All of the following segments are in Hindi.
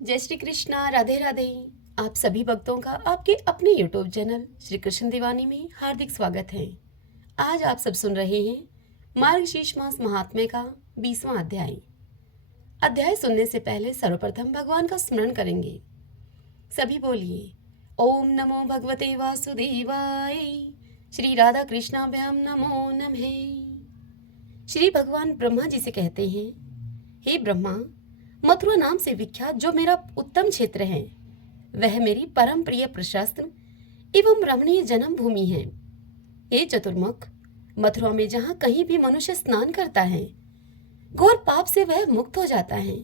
जय श्री कृष्णा, राधे राधे। आप सभी भक्तों का आपके अपने यूट्यूब चैनल श्री कृष्ण दीवानी में हार्दिक स्वागत है। आज आप सब सुन रहे हैं मार्गशीर्ष मास महात्म्य का 20वां अध्याय। अध्याय सुनने से पहले सर्वप्रथम भगवान का स्मरण करेंगे। सभी बोलिए ओम नमो भगवते वासुदेवाय। श्री राधा कृष्णाभ्याम नमो नमः। श्री भगवान ब्रह्मा जी से कहते हैं, हे ब्रह्मा, मथुरा नाम से विख्यात जो मेरा उत्तम क्षेत्र है वह मेरी परम प्रिय प्रशस्त एवं रमणीय जन्म भूमि है। हे चतुर्मुख, मथुरा में जहाँ कहीं भी मनुष्य स्नान करता है घोर पाप से वह मुक्त हो जाता है।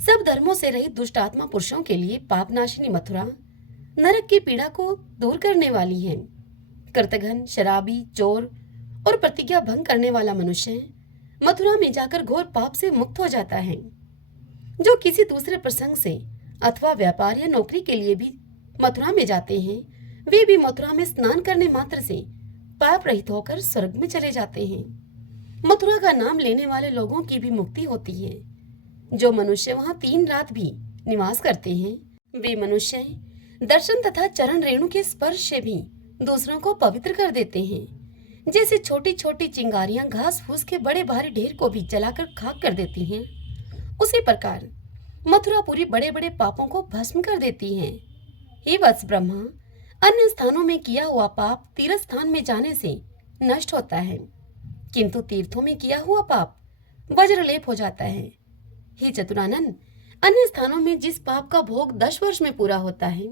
सब धर्मों से रहित दुष्ट आत्मा पुरुषों के लिए पाप नाशिनी मथुरा नरक की पीड़ा को दूर करने वाली है। कर्तघन, शराबी, चोर और प्रतिज्ञा भंग करने वाला मनुष्य मथुरा में जाकर घोर पाप से मुक्त हो जाता है। जो किसी दूसरे प्रसंग से अथवा व्यापार या नौकरी के लिए भी मथुरा में जाते हैं वे भी मथुरा में स्नान करने मात्र से पाप रहित होकर स्वर्ग में चले जाते हैं। मथुरा का नाम लेने वाले लोगों की भी मुक्ति होती है। जो मनुष्य वहां 3 रात भी निवास करते हैं वे मनुष्य दर्शन तथा चरण रेणु के स्पर्श से भी दूसरों को पवित्र कर देते हैं। जैसे छोटी छोटी चिंगारियां घास फूस के बड़े भारी ढेर को भी जलाकर खाक कर देती हैं, उसी प्रकार मथुरापुरी बड़े बड़े पापों को भस्म कर देती है। हे वत्स ब्रह्मा, अन्य स्थानों में किया हुआ पाप तीर्थ स्थान में जाने से नष्ट होता है, किंतु तीर्थों में किया हुआ पाप वज्रलेप हो जाता है। हे चतुरानन, अन्य स्थानों में जिस पाप का भोग 10 वर्ष में पूरा होता है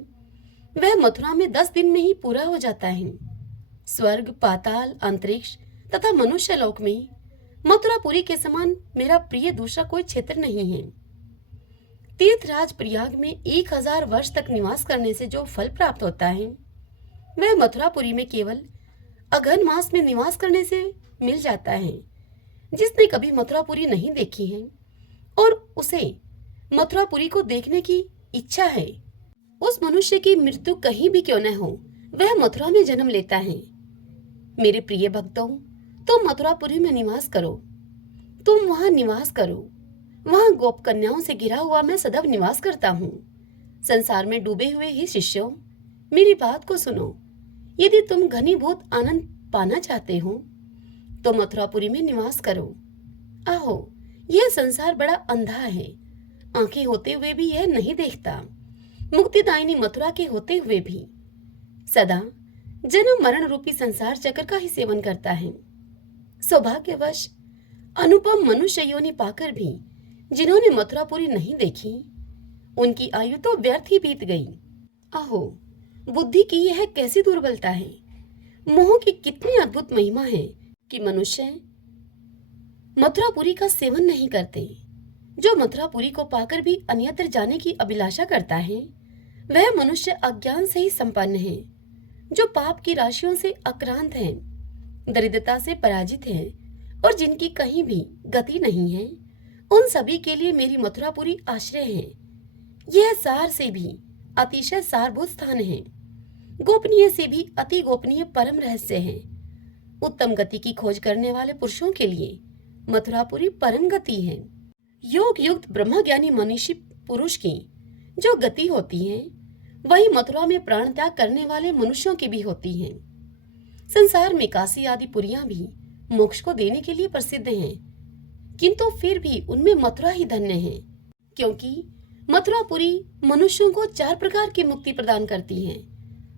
वह मथुरा में 10 दिन में ही पूरा हो जाता है। स्वर्ग, पाताल, अंतरिक्ष तथा मनुष्य लोक में मथुरापुरी के समान मेरा प्रिय दूसरा कोई क्षेत्र नहीं है। तीर्थराज प्रयाग में 1000 वर्ष तक निवास करने से जो फल प्राप्त होता है वह मथुरापुरी में केवल अघन मास में निवास करने से मिल जाता है। जिसने कभी मथुरापुरी नहीं देखी है और उसे मथुरापुरी को देखने की इच्छा है, उस मनुष्य की मृत्यु कहीं भी क्यों न हो वह मथुरा में जन्म लेता है। मेरे प्रिय भक्तों, तुम मथुरापुरी में निवास करो, तुम वहां निवास करो। वहां गोप कन्याओं से घिरा हुआ मैं सदैव निवास करता हूँ। संसार में डूबे हुए ही शिष्यों, मेरी बात को सुनो। यदि तुम घनीभूत आनंद पाना चाहते हो तो मथुरापुरी में निवास करो। आहो, यह संसार बड़ा अंधा है, आंखें होते हुए भी यह नहीं देखता, मुक्तिदायिनी मथुरा के होते हुए भी सदा जन्म मरण रूपी संसार चक्र का ही सेवन करता है। सौभाग्यवश अनुपम मनुष्य योनि पाकर भी जिन्होंने मथुरापुरी नहीं देखी उनकी आयु तो व्यर्थ ही बीत गई। आहो, बुद्धि की यह कैसी दुर्बलता है। मोह की कितनी अद्भुत महिमा है कि मनुष्य मथुरापुरी का सेवन नहीं करते। जो मथुरापुरी को पाकर भी अन्यत्र जाने की अभिलाषा करता है वह मनुष्य अज्ञान से ही संपन्न है। जो पाप की राशियों से आक्रांत हैं, दरिद्रता से पराजित हैं और जिनकी कहीं भी गति नहीं है, उन सभी के लिए मेरी मथुरापुरी आश्रय है। यह सार से भी अतिशय सारभूत स्थान है, गोपनीय से भी अति गोपनीय परम रहस्य है। उत्तम गति की खोज करने वाले पुरुषों के लिए मथुरापुरी परम गति है। योग युक्त ब्रह्मज्ञानी मनीषी पुरुष की जो गति होती है वही मथुरा में प्राण त्याग करने वाले मनुष्यों की भी होती है। संसार में काशी आदि पुरियां भी मोक्ष को देने के लिए प्रसिद्ध हैं, किंतु फिर भी उनमें मथुरा ही धन्य है, क्योंकि मथुरापुरी मनुष्यों को 4 प्रकार की मुक्ति प्रदान करती है।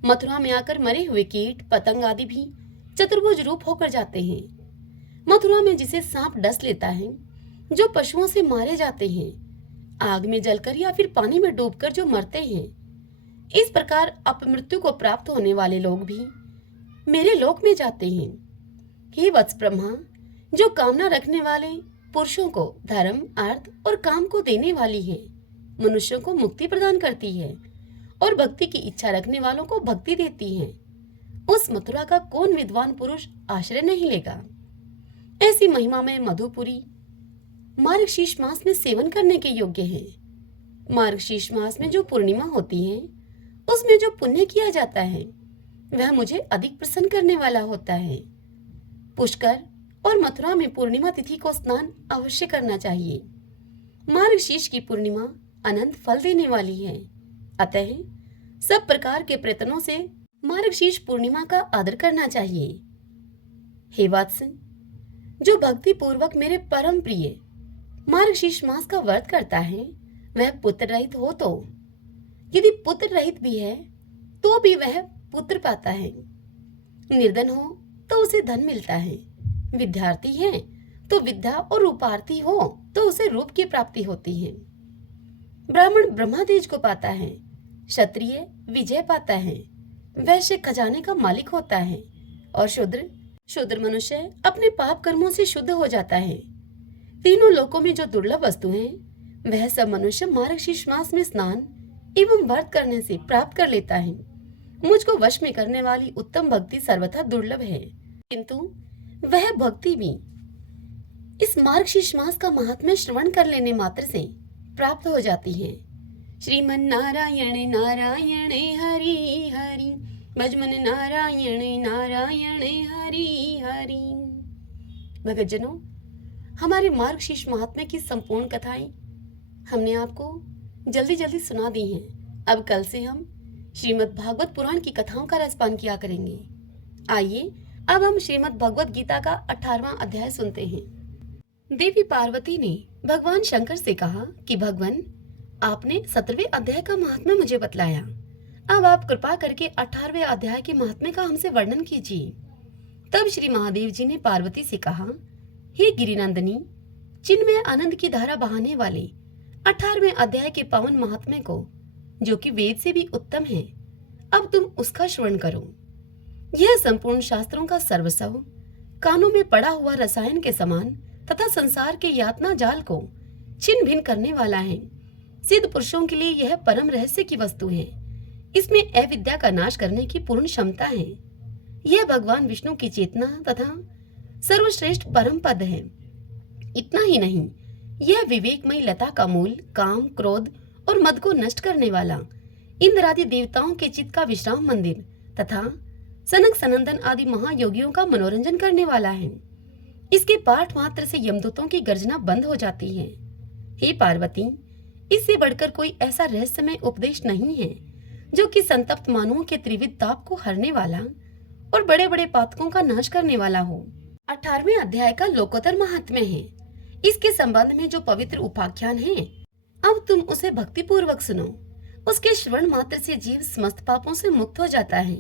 मथुरा में आकर मरे हुए कीट पतंग आदि भी चतुर्भुज रूप होकर जाते हैं। मथुरा में जिसे सांप डस लेता है, जो पशुओं से मारे जाते हैं, आग में जलकर या फिर पानी में डूबकर जो मरते हैं, इस प्रकार अपमृत्यु को प्राप्त होने वाले लोग भी मेरे लोक में जाते हैं। हे वत्स ब्रह्मा, जो कामना रखने वाले पुरुषों को धर्म, अर्थ और काम को देने वाली है, मनुष्यों को मुक्ति प्रदान करती है और भक्ति की इच्छा रखने वालों को भक्ति देती है, उस मथुरा का कौन विद्वान पुरुष आश्रय नहीं लेगा। ऐसी महिमा में मधुपुरी मार्गशीर्ष मास में सेवन करने के योग्य है। मार्गशीर्ष मास में जो पूर्णिमा होती है उसमें जो पुण्य किया जाता है वह मुझे अधिक प्रसन्न करने वाला होता है। पुष्कर और मथुरा में पूर्णिमा तिथि को स्नान अवश्य करना चाहिए। मार्गशीर्ष की पूर्णिमा अनंत फल देने वाली है। अतः सब प्रकार के प्रयत्नों से मार्गशीर्ष पूर्णिमा का आदर करना चाहिए। हे वत्स, जो भक्ति पूर्वक मेरे परम प्रिय मार्गशीर्ष मास का व्रत करता है वह पुत्र रहित हो, तो यदि पुत्र रहित भी है तो भी वह पुत्र पाता है। निर्धन हो तो उसे धन मिलता है, विद्यार्थी है तो विद्या और रूपार्थी हो तो उसे रूप की प्राप्ति होती है। ब्राह्मण ब्रह्मादेज को पाता है, क्षत्रिय विजय पाता है, वैश्य खजाने का मालिक होता है और शूद्र मनुष्य अपने पाप कर्मों से शुद्ध हो जाता है। तीनों लोकों में जो दुर्लभ वस्तु है वह सब मनुष्य मार्गशीर्ष मास में स्नान एवं व्रत करने से प्राप्त कर लेता है। मुझको वश में करने वाली उत्तम भक्ति सर्वथा दुर्लभ है, किंतु वह भक्ति भी इस मार्गशीर्ष मास का महात्म्य श्रवण कर लेने मात्र से प्राप्त हो जाती है। श्रीमन नारायण नारायण हरि हरि, भजमन नारायण नारायण हरि हरि। भक्तजनों, हमारे मार्गशीर्ष महात्म्य की संपूर्ण कथाएं हमने आपको जल्दी जल्दी सुना दी हैं। अब कल से हम श्रीमद् भागवत पुराण की कथाओं का रसपान किया करेंगे। आइए अब हम श्रीमद् भगवत गीता का 18वां अध्याय सुनते हैं। देवी पार्वती ने भगवान शंकर से कहा कि भगवान, आपने 17वें अध्याय का महात्म्य मुझे बतलाया, अब आप कृपा करके 18वें अध्याय के महात्म्य का हमसे वर्णन कीजिए। तब श्री महादेव जी ने पार्वती से कहा, हे गिरिनंदिनी, चिन्मय आनंद की धारा बहाने वाले 18वें अध्याय के पावन महात्म्य को, जो कि वेद से भी उत्तम है, अब तुम उसका श्रवण करो। यह संपूर्ण शास्त्रों का सर्वस्व, कानों में पड़ा हुआ रसायन के समान तथा संसार के यातना जाल को छिन्न भिन्न करने वाला है। सिद्ध पुरुषों के लिए यह परम रहस्य की वस्तु है। इसमें अविद्या का नाश करने की पूर्ण क्षमता है। यह भगवान विष्णु की चेतना तथा सर्वश्रेष्ठ परम पद है। इतना ही नहीं, यह विवेकमयी लता का मूल, काम, क्रोध और मद को नष्ट करने वाला, इंद्र आदि देवताओं के चित्त का विश्राम मंदिर तथा सनक सनंदन आदि महायोगियों का मनोरंजन करने वाला है। इसके पाठ मात्र से यमदूतों की गर्जना बंद हो जाती है। हे पार्वती, इससे बढ़कर कोई ऐसा रहस्यमय उपदेश नहीं है जो कि संतप्त मानवों के त्रिविध ताप को हरने वाला और बड़े बड़े पातकों का नाश करने वाला हो। 18वें अध्याय का लोकोत्तर महात्म्य है। इसके संबंध में जो पवित्र उपाख्यान है, अब तुम उसे भक्ति पूर्वक सुनो। उसके श्रवण मात्र से जीव समस्त पापों से मुक्त हो जाता है।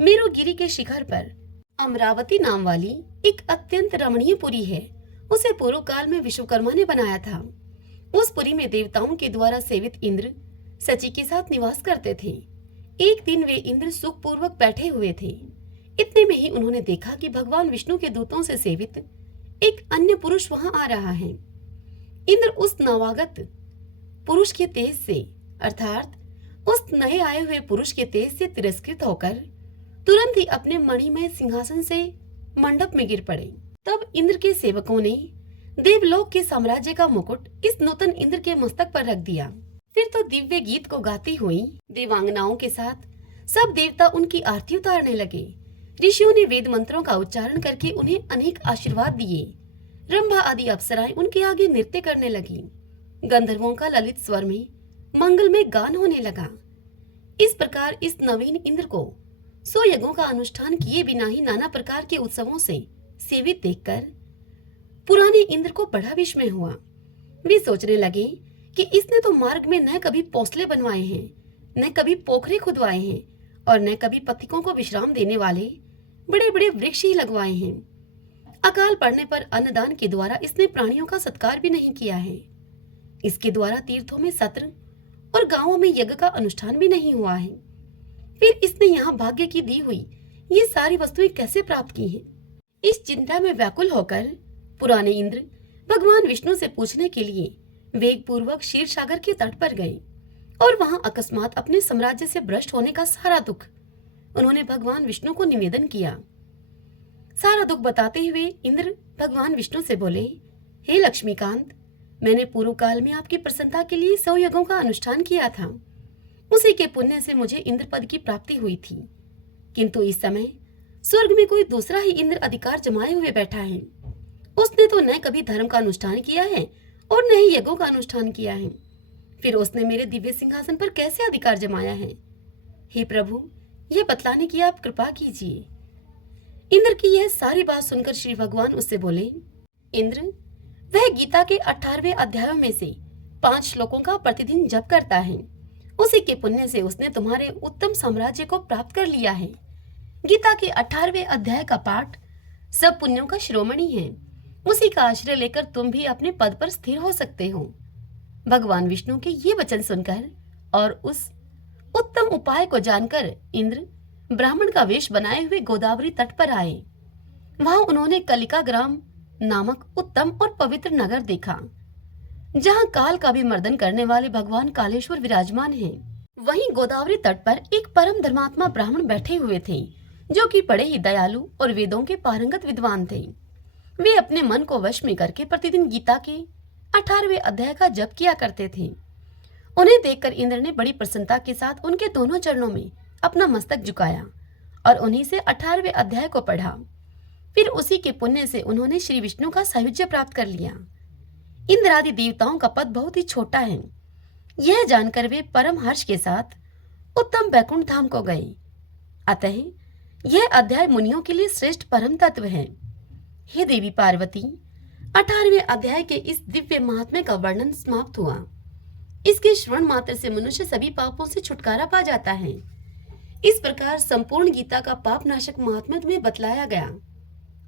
मेरुगिरी के शिखर पर अमरावती नाम वाली एक अत्यंत रमणीय पुरी है। उसे पूर्व काल में विश्वकर्मा ने बनाया था। उस पुरी में देवताओं के द्वारा सेवित इंद्र सची के साथ निवास करते थे। एक दिन वे इंद्र सुख पूर्वक बैठे हुए थे। इतने में ही उन्होंने देखा कि भगवान विष्णु के दूतों से सेवित एक अन्य पुरुष वहां आ रहा है। इंद्र उस नवागत पुरुष के तेज से, अर्थात उस नए आए हुए पुरुष के तेज से तिरस्कृत होकर तुरंत ही अपने मणिमय सिंहासन से मंडप में गिर पड़े। तब इंद्र के सेवकों ने देवलोक के साम्राज्य का मुकुट इस नूतन इंद्र के मस्तक पर रख दिया। फिर तो दिव्य गीत को गाती हुई देवांगनाओं के साथ सब देवता उनकी आरती उतारने लगे। ऋषियों ने वेद मंत्रों का उच्चारण करके उन्हें अनेक आशीर्वाद दिए। रंभा आदि अप्सराएं उनके आगे नृत्य करने लगी। गंधर्वों का ललित स्वर में मंगलमय गान होने लगा। इस प्रकार इस नवीन इंद्र को 100 यज्ञों का अनुष्ठान किए बिना ही नाना प्रकार के उत्सवों से सेवित देखकर पुराने इंद्र को बड़ा विस्मय हुआ। वे सोचने लगे कि इसने तो मार्ग में न कभी पोसले बनवाए हैं, न कभी पोखरे खुदवाए हैं और न कभी पथिकों को विश्राम देने वाले बड़े बड़े वृक्ष ही लगवाए हैं। अकाल पड़ने पर अन्नदान के द्वारा इसने प्राणियों का सत्कार भी नहीं किया है। इसके द्वारा तीर्थों में सत्र और गांवों में यज्ञ का अनुष्ठान भी नहीं हुआ है। फिर इसने यहाँ भाग्य की दी हुई ये सारी वस्तुएं कैसे प्राप्त की हैं? इस चिंता में व्याकुल होकर पुराने इंद्र भगवान विष्णु से पूछने के लिए वेग पूर्वक क्षीर सागर के तट पर गए और वहां अकस्मात अपने साम्राज्य से भ्रष्ट होने का सारा दुख उन्होंने भगवान विष्णु को निवेदन किया। सारा दुख बताते हुए इंद्र भगवान विष्णु से बोले, हे लक्ष्मीकांत, मैंने पूर्व काल में आपकी प्रसन्नता के लिए 100 यज्ञों का अनुष्ठान किया था। उसी के पुण्य से मुझे इंद्र पद की प्राप्ति हुई थी, किंतु इस समय स्वर्ग में कोई दूसरा ही इंद्र अधिकार जमाए हुए बैठा है। उसने तो न कभी धर्म का अनुष्ठान किया है और न ही यज्ञों का अनुष्ठान किया है। फिर उसने मेरे दिव्य सिंहासन पर कैसे अधिकार जमाया है? हे प्रभु, यह बतलाने की आप कृपा कीजिए। इंद्र की यह सारी बात सुनकर श्री भगवान उससे बोले, इंद्र, वह गीता के 18वें अध्यायों में से 5 श्लोकों का प्रतिदिन जप करता है। उसी के पुण्य से उसने तुम्हारे उत्तम साम्राज्य को प्राप्त कर लिया है। गीता के 18वें अध्याय का पाठ सब पुण्यों का शिरोमणि है। उसी का आश्रय लेकर तुम भी अपने पद पर स्थिर हो सकते हो। भगवान विष्णु के ये वचन सुनकर और उस उत्तम उपाय को जानकर इंद्र ब्राह्मण का वेश बनाए हुए गोदावरी तट पर आए। वहां उन्होंने कलिका ग्राम नामक उत्तम और पवित्र नगर देखा, जहां काल का भी मर्दन करने वाले भगवान कालेश्वर विराजमान हैं। वहीं गोदावरी तट पर एक परम धर्मात्मा ब्राह्मण बैठे हुए थे, जो कि बड़े ही दयालु और वेदों के पारंगत विद्वान थे। वे अपने मन को वश में करके प्रतिदिन गीता के 18वें अध्याय का जप किया करते थे। उन्हें देखकर इंद्र ने बड़ी प्रसन्नता के साथ उनके दोनों चरणों में अपना मस्तक झुकाया और उन्हीं से 18वें अध्याय को पढ़ा। फिर उसी के पुण्य से उन्होंने श्री विष्णु का सायुज्य प्राप्त कर लिया। इंद्र आदि देवताओं का पद बहुत ही छोटा है। यह जानकर वे परम हर्ष के साथ उत्तम बैकुंठ धाम को गए। अतः यह अध्याय मुनियों के लिए श्रेष्ठ परम तत्व है। हे देवी पार्वती, 18वें अध्याय के इस दिव्य महात्म्य का वर्णन समाप्त हुआ। इसके श्रवण मात्र से मनुष्य सभी पापों से छुटकारा पा जाता है। इस प्रकार संपूर्ण गीता का पाप नाशक महात्म्य तुम्हें बतलाया गया।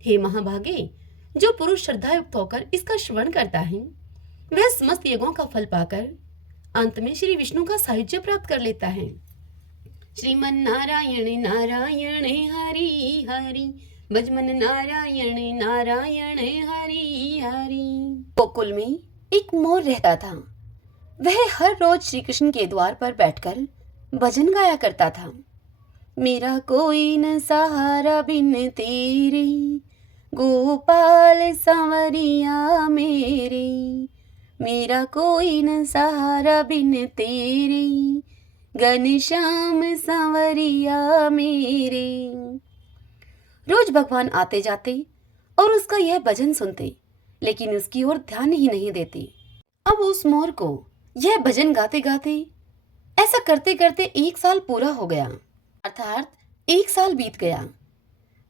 हे महाभागे, जो पुरुष श्रद्धायुक्त होकर इसका श्रवण करता है, वह समस्त यज्ञों का फल पाकर अंत में श्री विष्णु का सायुज्य प्राप्त कर लेता है। श्रीमन नारायण नारायण हरि हरि, भजमन नारायण नारायण हरि हरि। गोकुल में एक मोर रहता था। वह हर रोज श्री कृष्ण के द्वार पर बैठकर भजन गाया करता था। मेरा कोई न सहारा बिन तेरे, गोपाल सांवरिया मेरे। मेरा कोई न सहारा बिन तेरे, घनश्याम सांवरिया मेरे। रोज भगवान आते जाते और उसका यह भजन सुनते, लेकिन उसकी ओर ध्यान ही नहीं देते। अब उस मोर को यह भजन गाते गाते, ऐसा करते करते 1 साल पूरा हो गया, अर्थात 1 साल बीत गया।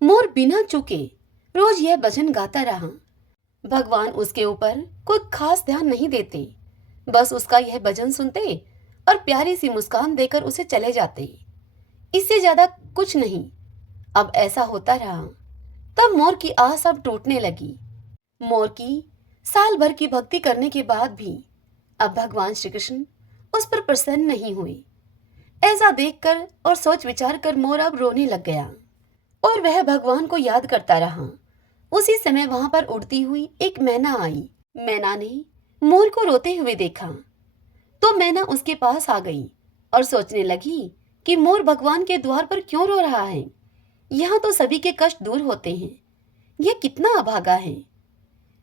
मोर बिना चूके रोज यह भजन गाता रहा। भगवान उसके ऊपर कोई खास ध्यान नहीं देते, बस उसका यह भजन सुनते और प्यारी सी मुस्कान देकर उसे चले जाते। इससे ज्यादा कुछ नहीं। अब ऐसा होता रहा। तब मोर की आस अब टूटने लगी। मोर की साल भर की भक्ति करने के बाद भी अब भगवान श्री कृष्ण उस पर प्रसन्न नहीं हुए। ऐसा देखकर और सोच विचार कर मोर अब रोने लग गया और वह भगवान को याद करता रहा। उसी समय वहां पर उड़ती हुई एक मैना आई। मैना ने मोर को रोते हुए देखा तो मैना उसके पास आ गई और सोचने लगी कि मोर भगवान के द्वार पर क्यों रो रहा है। यहाँ तो सभी के कष्ट दूर होते हैं, यह कितना अभागा है।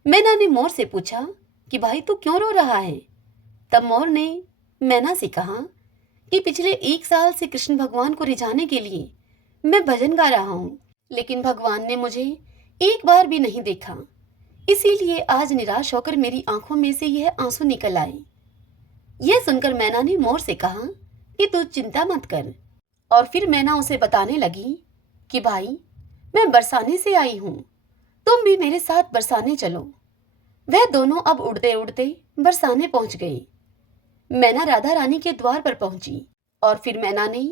मैना ने मोर से पूछा कि भाई तू क्यों रो रहा है। तब मोर ने मैना से कहा कि पिछले 1 साल से कृष्ण भगवान को रिझाने के लिए मैं भजन गा रहा हूँ, लेकिन भगवान ने मुझे एक बार भी नहीं देखा। इसीलिए आज निराश होकर मेरी आंखों में से यह आंसू निकल आए। यह सुनकर मैना ने मोर से कहा कि तू चिंता मत कर। और फिर मैना उसे बताने लगी कि भाई मैं बरसाने से आई हूँ, तुम भी मेरे साथ बरसाने चलो। वह दोनों अब उड़ते उड़ते बरसाने पहुंच गए। मैना राधा रानी के द्वार पर पहुंची और फिर मैना ने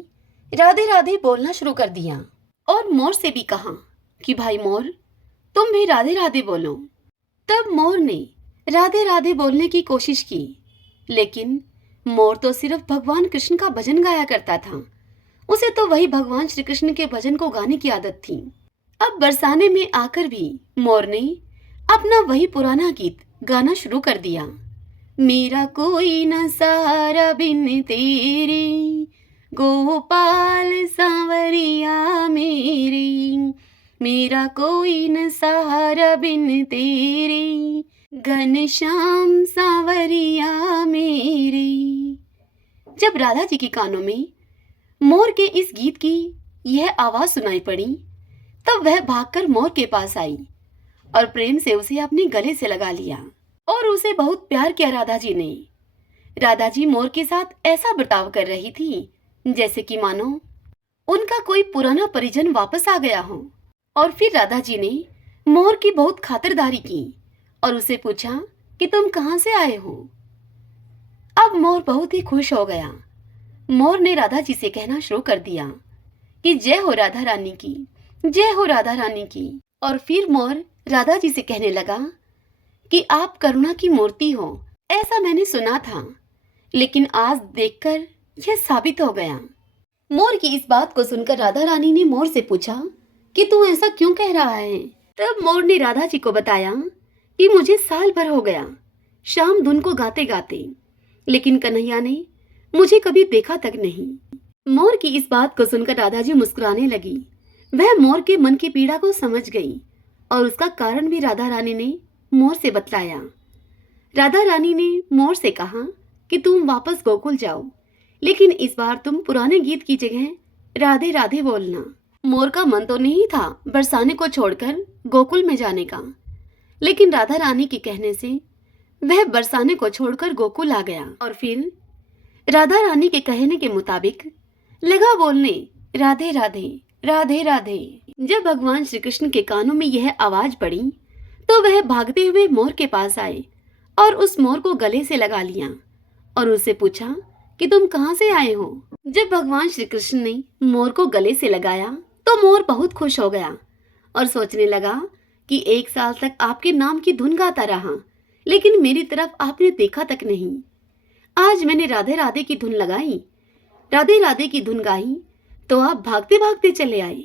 राधे राधे बोलना शुरू कर दिया और मोर से भी कहा कि भाई मोर तुम भी राधे राधे बोलो। तब मोर ने राधे राधे बोलने की कोशिश की, लेकिन मोर तो सिर्फ भगवान कृष्ण का भजन गाया करता था। उसे तो वही भगवान श्री कृष्ण के भजन को गाने की आदत थी। अब बरसाने में आकर भी मोर ने अपना वही पुराना गीत गाना शुरू कर दिया। मेरा कोई न सहारा बिन तेरे, गोपाल सांवरिया मेरे। मेरा कोई न सहारा बिन तेरे, घनश्याम सांवरिया मेरे। जब राधा जी के कानों में मोर के इस गीत की यह आवाज सुनाई पड़ी, तब वह भागकर मोर के पास आई और प्रेम से उसे अपने गले से लगा लिया और उसे बहुत प्यार किया राधा जी ने। राधा जी मोर के साथ ऐसा बर्ताव कर रही थी जैसे कि मानो उनका कोई पुराना परिजन वापस आ गया हो। और फिर राधा जी ने मोर की बहुत खातिरदारी की और उसे पूछा कि तुम कहाँ से आए हो। अब मोर बहुत ही खुश हो गया। मोर ने राधा जी से कहना शुरू कर दिया कि जय हो राधा रानी की, जय हो राधा रानी की। और फिर मोर राधा जी से कहने लगा कि आप करुणा की मूर्ति हो, ऐसा मैंने सुना था, लेकिन आज देखकर यह साबित हो गया। मोर की इस बात को सुनकर राधा रानी ने मोर से पूछा कि तू ऐसा क्यों कह रहा है। तब मोर ने राधा जी को बताया कि मुझे साल भर हो गया शाम धुन को गाते गाते, लेकिन कन्हैया ने मुझे कभी देखा तक नहीं। मोर की इस बात को सुनकर राधा जी मुस्कुराने लगी। वह मोर के मन की पीड़ा को समझ गई और उसका कारण भी राधा रानी ने मोर से बतलाया। राधा रानी ने मोर से कहा कि तुम वापस गोकुल जाओ, लेकिन इस बार तुम पुराने गीत की जगह राधे राधे बोलना। मोर का मन तो नहीं था बरसाने को छोड़कर गोकुल में जाने का, लेकिन राधा रानी के कहने से वह बरसाने को छोड़कर गोकुल आ गया और फिर राधा रानी के कहने के मुताबिक लगा बोलने राधे राधे राधे राधे। जब भगवान श्री कृष्ण के कानों में यह आवाज पड़ी तो वह भागते हुए मोर के पास आए और उस मोर को गले से लगा लिया और उससे पूछा कि तुम कहाँ से आए हो। जब भगवान श्री कृष्ण ने मोर को गले से लगाया तो मोर बहुत खुश हो गया और सोचने लगा कि 1 साल तक आपके नाम की धुन गाता रहा, लेकिन मेरी तरफ आपने देखा तक नहीं। आज मैंने राधे राधे की धुन लगाई, राधे राधे की धुन गाई, तो आप भागते भागते चले आए।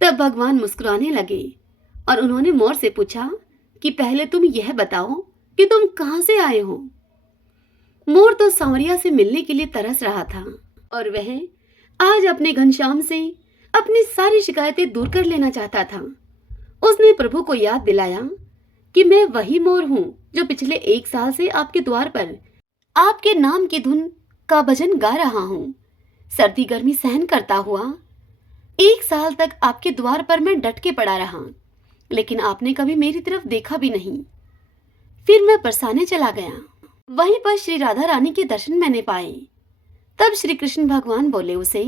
तब भगवान मुस्कुराने लगे और उन्होंने मोर से पूछा कि पहले तुम यह बताओ कि तुम कहाँ से आए हो। मोर तो सांवरिया से मिलने के लिए तरस रहा था और वह आज अपने घनश्याम से अपनी सारी शिकायतें दूर कर लेना चाहता था। उसने प्रभु को याद दिलाया कि मैं वही मोर हूँ जो पिछले 1 साल से आपके द्वार पर आपके नाम की धुन का भजन गा रहा हूँ। सर्दी गर्मी सहन करता हुआ 1 साल तक आपके द्वार पर मैं डट के पड़ा रहा, लेकिन आपने कभी मेरी तरफ देखा भी नहीं। फिर मैं बरसाने चला गया, वहीं पर श्री राधा रानी के दर्शन मैंने पाए। तब श्री कृष्ण भगवान बोले उसे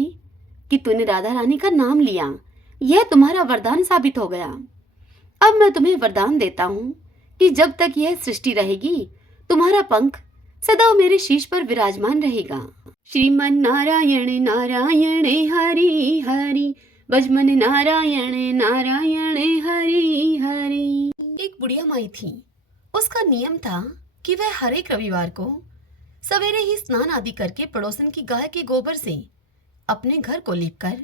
कि तूने राधा रानी का नाम लिया, यह तुम्हारा वरदान साबित हो गया। अब मैं तुम्हें वरदान देता हूँ कि जब तक यह सृष्टि रहेगी तुम्हारा पंख सदा मेरे शीश पर विराजमान रहेगा। श्रीमन नारायण नारायण हरि हरि, भजमन नारायण नारायण हरि हरि। एक बुढ़िया माई थी। उसका नियम था कि वह हर एक रविवार को सवेरे ही स्नान आदि करके पड़ोसन की गाय के गोबर से अपने घर को लीपकर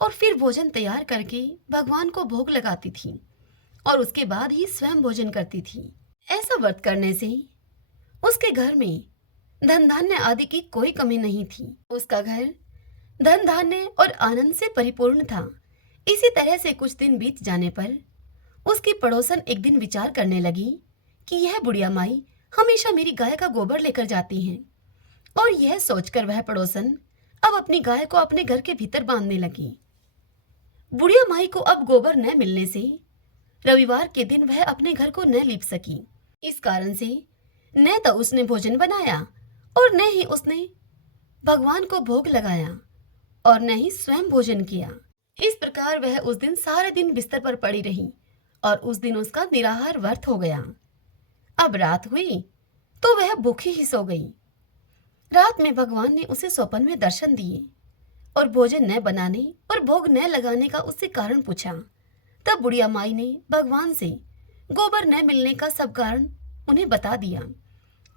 और फिर भोजन तैयार करके भगवान को भोग लगाती थी और उसके बाद ही स्वयं भोजन करती थी। ऐसा व्रत करने से उसके घर में धन धान्य आदि की कोई कमी नहीं थी। उसका घर धन धान्य और आनंद से परिपूर्ण था। इसी तरह से कुछ दिन बीत जाने पर उसकी पड़ोसन एक दिन विचार करने लगी कि यह बुढ़िया माई हमेशा मेरी गाय का गोबर लेकर जाती है, और यह सोचकर वह पड़ोसन अब अपनी गाय को अपने घर के भीतर बांधने लगी। बुढ़िया माई को अब गोबर न मिलने से रविवार के दिन वह अपने घर को न लीप सकी। इस कारण से न तो उसने भोजन बनाया और न ही उसने भगवान को भोग लगाया और न ही स्वयं भोजन किया। इस प्रकार वह उस दिन सारे दिन बिस्तर पर पड़ी रही और उस दिन उसका निराहार व्रत हो गया। अब रात हुई तो वह भूखी ही सो गई। रात में भगवान ने उसे स्वप्न में दर्शन दिए और भोजन न बनाने और भोग न लगाने का उससे कारण पूछा। तब बुढ़िया माई ने भगवान से गोबर न मिलने का सब कारण उन्हें बता दिया।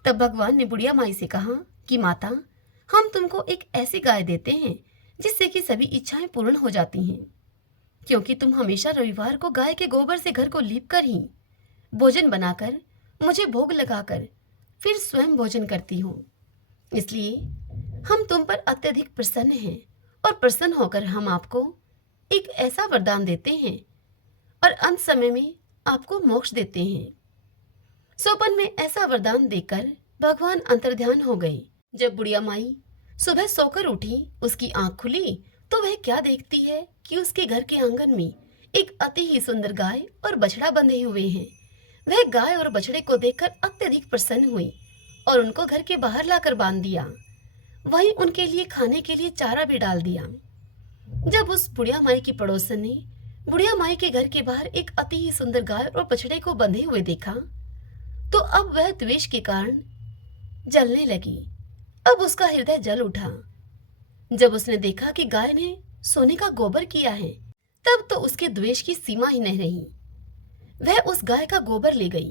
तब भगवान ने बुढ़िया माई से कहा कि माता, हम तुमको एक ऐसी गाय देते हैं जिससे कि सभी इच्छाएं पूर्ण हो जाती हैं, क्योंकि तुम हमेशा रविवार को गाय के गोबर से घर को लीप कर ही भोजन बनाकर मुझे भोग लगाकर फिर स्वयं भोजन करती हो। इसलिए हम तुम पर अत्यधिक प्रसन्न हैं और प्रसन्न होकर हम आपको एक ऐसा वरदान देते हैं और अंत समय में आपको मोक्ष देते हैं। स्वप्न में ऐसा वरदान देकर भगवान अंतर्ध्यान हो गए। जब बुढ़िया माई सुबह सोकर उठी, उसकी आंख खुली तो वह क्या देखती है कि उसके घर के आंगन में एक अति ही सुंदर गाय और बछड़ा बंधे हुए हैं। वह गाय और बछड़े को देखकर अत्यधिक प्रसन्न हुई और उनको घर के बाहर लाकर बांध दिया। वहीं उनके लिए खाने के लिए चारा भी डाल दिया। जब उस बुढ़िया माई की पड़ोसन ने बुढ़िया माई के घर के बाहर एक अति ही सुंदर गाय और बछड़े को बंधे हुए देखा, तो अब वह द्वेष के कारण जलने लगी। अब उसका हृदय जल उठा। जब उसने देखा कि गाय ने सोने का गोबर किया है, तब तो उसके द्वेष की सीमा ही नहीं रही। वह उस गाय का गोबर ले गई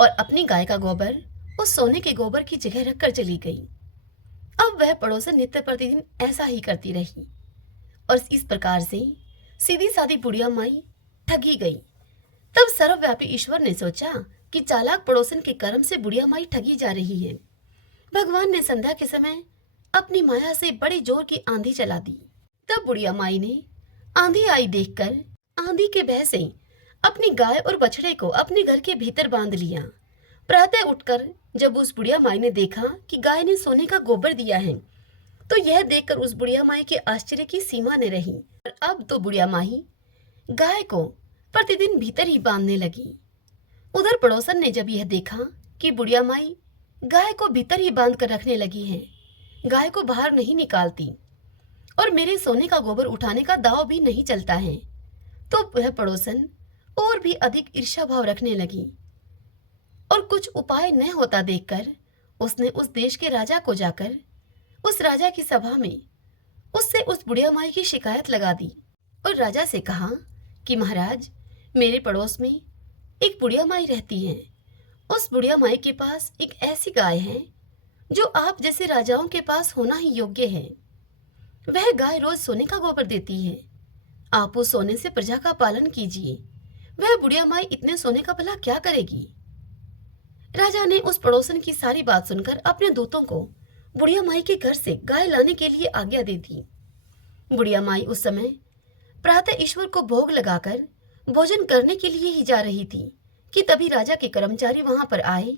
और अपनी गाय का गोबर उस सोने के गोबर की जगह रखकर चली गई। अब वह पड़ोसन नित्य प्रतिदिन ऐसा ही करती रही और इस प्रकार से सीधी सादी बुढ़िया माई ठगी गई। तब सर्वव्यापी ईश्वर ने सोचा कि चालाक पड़ोसन के कर्म से बुढ़िया माई ठगी जा रही है। भगवान ने संध्या के समय अपनी माया से बड़ी जोर की आंधी चला दी। तब बुढ़िया माई ने आंधी आई देखकर आंधी के भय से अपनी गाय और बछड़े को अपने घर के भीतर बांध लिया। प्रातः उठकर जब उस बुढ़िया माई ने देखा कि गाय ने सोने का गोबर दिया है, तो यह देखकर उस बुढ़िया माई के आश्चर्य की सीमा न रही। और अब तो बुढ़िया माई गाय को प्रतिदिन भीतर ही बांधने लगी। उधर पड़ोसन ने जब यह देखा कि बुढ़िया माई गाय को भीतर ही बांध कर रखने लगी है, गाय को बाहर नहीं निकालती और मेरे सोने का गोबर उठाने का दाव भी नहीं चलता है, तो वह पड़ोसन और भी अधिक ईर्ष्या भाव रखने लगी। और कुछ उपाय न होता देखकर उसने उस देश के राजा को जाकर उस राजा की सभा में उससे उस बुढ़िया माई की शिकायत लगा दी और राजा से कहा कि महाराज, मेरे पड़ोस में एक बुढ़िया माई रहती है। उस बुढ़िया माई के पास एक ऐसी गाय है जो आप जैसे राजाओं के पास होना ही योग्य है। वह गाय रोज सोने का गोबर देती है। आप उस सोने से प्रजा का पालन कीजिए। वह बुढ़िया माई इतने सोने का भला क्या करेगी। राजा ने उस पड़ोसन की सारी बात सुनकर अपने दूतों को बुढ़िया माई के घर से गाय लाने के लिए आज्ञा दे दी। बुढ़िया माई उस समय प्रातः ईश्वर को भोग लगाकर भोजन करने के लिए ही जा रही थी कि तभी राजा के कर्मचारी वहां पर आए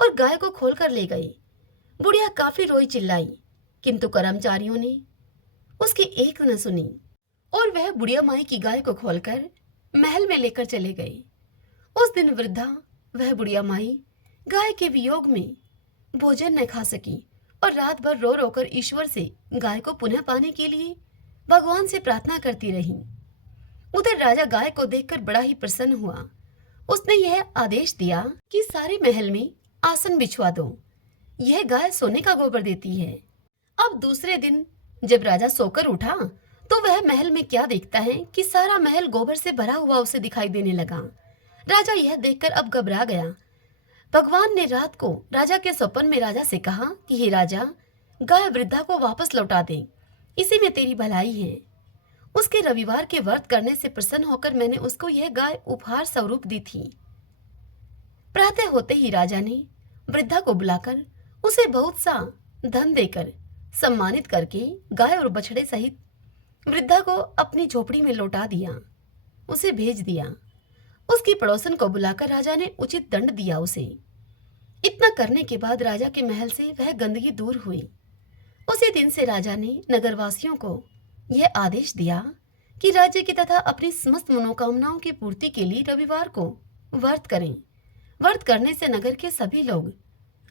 और गाय को खोलकर ले गए। बुढ़िया काफी रोई चिल्लाई, किंतु कर्मचारियों ने उसकी एक न सुनी और वह बुढ़िया माई की गाय को खोलकर महल में लेकर चले गए। उस दिन वृद्धा वह बुढ़िया माई गाय के वियोग में भोजन न खा सकी और रात भर रो रोकर ईश्वर से गाय को पुनः पाने के लिए भगवान से प्रार्थना करती रही। उधर राजा गाय को देखकर बड़ा ही प्रसन्न हुआ। उसने यह आदेश दिया कि सारे महल में आसन बिछवा दो। यह गाय सोने का गोबर देती है। अब दूसरे दिन जब राजा सोकर उठा तो वह महल में क्या देखता है कि सारा महल गोबर से भरा हुआ उसे दिखाई देने लगा। राजा यह देखकर अब घबरा गया। भगवान ने रात को राजा के स्वप्न में राजा से कहा कि हे राजा, गाय वृद्धा को वापस लौटा दे, इसी में तेरी भलाई है। उसके रविवार के व्रत करने से प्रसन्न होकर मैंने उसको यह गाय उपहार स्वरूप दी थी। प्रातः होते ही राजा ने वृद्धा को बुलाकर उसे बहुत सा धन देकर सम्मानित करके गाय और बछड़े सहित वृद्धा को अपनी झोपड़ी में लौटा दिया, उसे भेज दिया। उसकी पड़ोसन को बुलाकर राजा ने उचित दंड दिया उसे। इतना करने के बाद राजा के महल से वह गंदगी दूर हुई। उसी दिन से राजा ने नगरवासियों को यह आदेश दिया कि राज्य की तथा अपनी समस्त मनोकामनाओं की पूर्ति के लिए रविवार को व्रत करें। व्रत करने से नगर के सभी लोग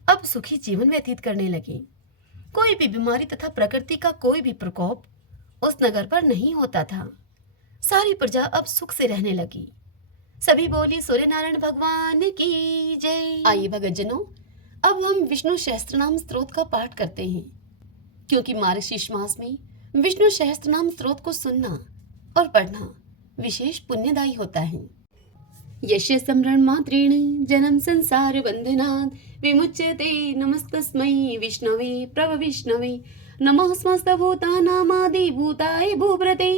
अब सुखी जीवन व्यतीत करने लगे। कोई भी बीमारी तथा प्रकृति का कोई भी प्रकोप उस नगर पर नहीं होता था। सारी प्रजा अब सुख से रहने लगी। सभी बोली सूर्य नारायण भगवान की जय। आइए भगतजनों, अब हम विष्णु सहस्त्रनाम स्तोत्र का पाठ करते हैं, क्योंकि मार्गशीर्ष मास में विष्णु सहस्त्रनाम स्तोत्र को सुनना और पढ़ना विशेष पुण्यदायी होता है। यस्य स्मरण मात्रेण जन्म संसार बंधनात् विमुच्यते नमस्तस्मै विष्णवे प्रभविष्णवे नमः समस्त भूतानामादि भूताय भूभृते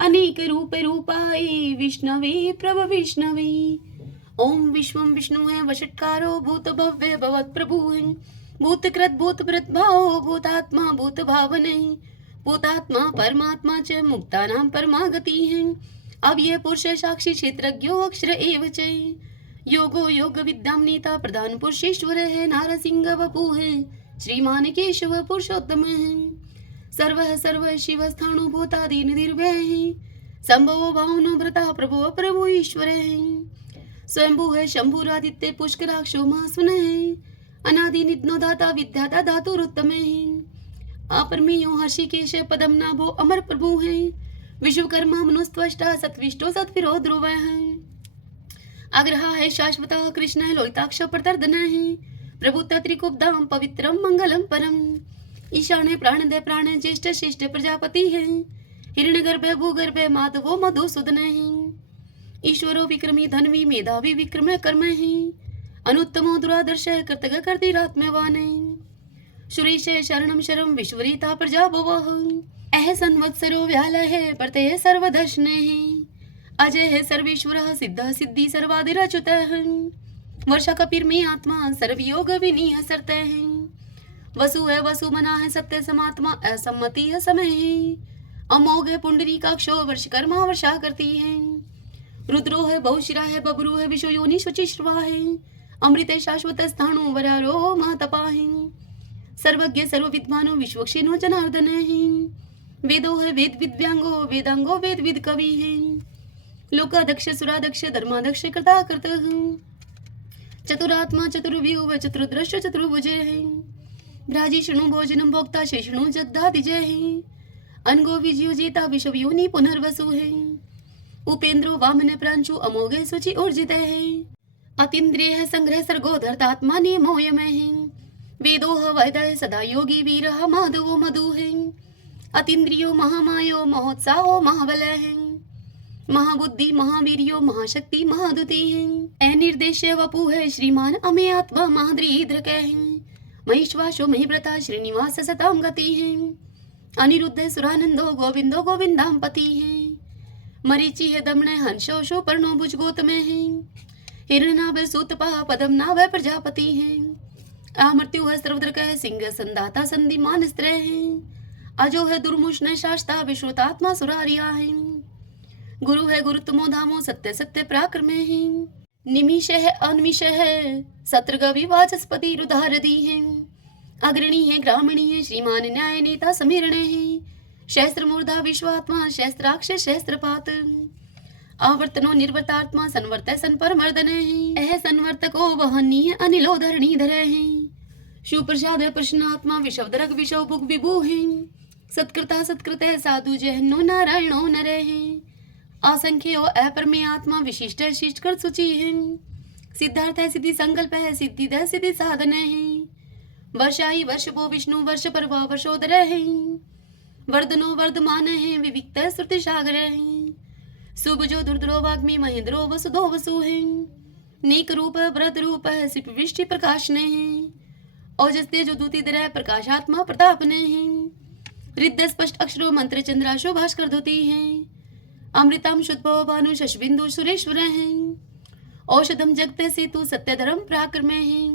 अनेक रूप रूपाय विष्णवे प्रभविष्णवे। ओम विश्वं विष्णु है वषट्कारो भूत भव्य भवत् प्रभु भूतकृत भूत भाव भूतात्मा भूत भावने भूतात्मा परमात्मा च मुक्तानां परमागति है। अब यह पुरुष साक्षी क्षेत्रज्ञो अक्षर एव च योगो योग विद्याम नेता प्रधान पुरुषेश्वर है नारसिंह वपु है श्रीमान केशव पुरुषोत्तम है सर्व सर्व शिव स्थाणु भूतादि निर्भय है संभव भावनो भ्रता प्रभु प्रभु ईश्वर है स्वयंभू है शंभुरादित्य पुष्कराक्षो महासुन है अनादि निधनो दाता विद्याता धातुरुत्तमे हैं। अपरमेयो हर्षिकेश पदम नाभो अमर प्रभु हैं। विश्वकर्मा मनुस्त्वष्टा सत्विष्टो सत्विरो ध्रुव हैं। आग्रह है शाश्वत कृष्ण है लोहिताक्ष प्रतर्दन है। प्रभु त्रिकुब्धाम पवित्रम मंगलम परम। ईशाने प्राणदय प्राण ज्येष्ठ श्रेष्ठ प्रजापति है। हिरण्यगर्भे भूगर्भे माधवो मधुसूदन है। ईश्वरो विक्रमी धनवी मेधावी विक्रम कर्म है। अनुत्तमो दुरादर्श कर्तव्य कर्तिरात्म्यवान है। सुरेश शरणम शरम विश्वरीता प्रजा भवः। अह संवत्सरो व्याल है प्रत्यय सर्वदर्शन है। अजय है सर्वेश्वर सिद्ध सिद्धि सर्वादिराच्युत है। वर्षा कपिर में आत्मा सर्वयोग विनीय सरत है। वसु है वसु मना है सत्य समात्मा असम्मति है समय है। अमोघ है पुंडरी काक्षो वर्षकर्मा वर्षा करती है। रुद्रो है बहुशिरा है बबरू है विश्व योनि शुचि श्रवा है। अमृत शाश्वत स्थाणु वरारो महतपा है। सर्वज्ञ सर्वविद्वानो विश्वक्षिनो जनार्दन है। वेदो है वेद विद्यांगो वेदांगो वेद विद कवि है। लोकादक्ष सुरादक्ष धर्मादक्ष कृता कृत है। चतुरात्मा चतुर्व्यूह चतुर्दृश्य चतुर्भुज है। भ्राजी शृणु भोजनम भोक्ता शेषणु जगदादिजय है। अनगो विजयो जेता विश्व योनि पुनर्वसु है। उपेंद्रो वामन प्रांशु अमोघ सुचि ऊर्जित है। अतीन्द्रिय है संग्रह सर्गो धर्तात्मा नियमोयमय है। वेदो वैदय सदा योगी वीर माधवो मधु है। अतीन्द्रियो महामायो महोत्साहो महाबल है। महाबुद्धि महावीर्यो महाशक्ति महादुति है। अनिर्देश्य वपु है श्रीमान अमे आत्मा महाद्रीद्रक है। महिश्वासो महिव्रता श्रीनिवास सताम गति है। अनिरुद्ध सुरानंदो गोविंदो गोविंदाम पति है। मरीचि है दमन हंसो शो पर्णो भुज गोतमे है। हिरण्यनाभ सूतपा पदम नाभ प्रजापति है। आमृत्यु है सर्वद्रक है सिंह संदाता संधिमान स्त्र है। अजो है दुर्मुष्ण शास्ता विश्वतात्मा सुरारिया है। गुरु है गुरुत्तमो धामो सत्य सत्य पराक्रम है। निमिष है अनिमिष है सत्रगवि वाचस्पति रुधारदी है। अग्रणी है ग्रामणी है श्रीमान न्याय नेता समीरण है। शस्त्र मूर्धा विश्वात्मा शस्त्राक्ष शस्त्रपात। आवर्तनो निर्वर्तात्मा संवर्त सन पर मर्दन है। अह संवर्तको वहनीय अनिलो धरणी धर है। सुप्रसाद प्रश्नात्मा विषवदरग विषव भुग विभु है। सत्कृता सत्कृत साधु जहनो नारायणो नर है। असंख्यो अपरमे आत्मा विशिष्ट शिष्ट कर सूची है। सिद्धार्थ है सिद्धि संकल्प है सिद्धि दय सिद्धि साधन है। वर्षाई वर्ष भो विष्णु वर्ष परवा वर्षोदर है। वर्धनो वर्धमान है विविक्त श्रुति सागर है। सुबजो दुर्द्रो वाग्मी महेंद्रो वसुधो वसु है। नीक रूप व्रत रूप है सिप विष्टि प्रकाश ने है। ओजस्ते जो दूती दर प्रकाशात्मा प्रताप ने है। रिद्ध स्पष्ट अक्षरो मंत्र चंद्राशो भास्कर धोती है। अमृतम शुद्ध भानु शशबिंदु सुरेश्वर है। औषधम जगते सेतु सत्य धर्म पराक्रम है।